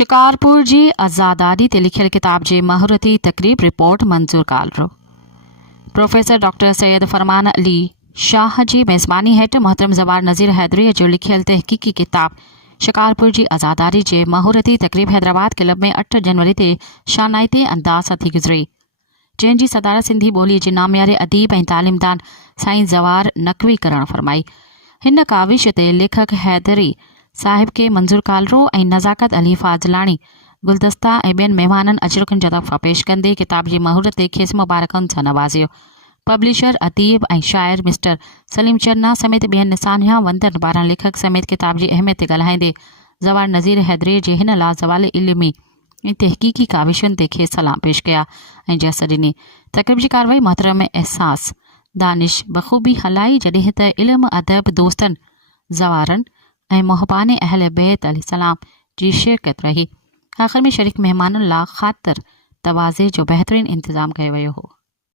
शिकारपुर जी आज़ादारी ते लिखियल किताब जे महूरती तकरीब रिपोर्ट मंजूर कालरो। प्रोफेसर डॉक्टर सैयद फरमान अली शाह जी मेज़बानी हेठ मोहतरम ज़वार नज़ीर हैदरी जो लिखियल तहकीकी किताब शिकारपुर जी आज़ादारी जे महूरती तकरीब हैदराबाद क्लब में 8 जनवरी ते शानाइते अंदाज़ थी गुज़री, जंहिंजी सदारत सिंधी ॿोलीअ जे नामियारे अदीब ऐं तालीमदान साईं ज़वार नक़वी करण फरमाई। हिन काविश ते लेखक हैदरी साहिब के मंजूर कालरो ऐं नज़ाकत अली फाज़लाणी गुलदस्ता ऐं ॿियनि महिमाननि अजरकनि जा तोहफ़ा पेश कंदे किताब जी महूरत ते खेसि मुबारकनि सां नवाज़ियो। पब्लिशर अदीब ऐं शाइर मिस्टर सलीम चन्ना समेत ॿियनि निसानिया वंदन ॿारहं लेखक समेत किताब जी अहमियत ते ॻाल्हाईंदे ज़वार नज़ीर हैदरी जे हिन लाज़वाल इल्मी ऐं तहकीकी काविशुनि ते खेसि सलाम पेश कया ऐं जस ॾिनी। तक़रीब जी कार्रवाई मोहतरम एहसास दानिश बख़ूबी हलाई, जॾहिं त इल्म अदब दोस्तनि ज़वारनि ऐं मोहबाने अहल बैत अलैहिस्सलाम जी शिरकत रही। आख़िर में शरीक महिमाननि ला ख़ातिर तवाज़े जो बहितरीन इंतज़ाम कयो वियो हो।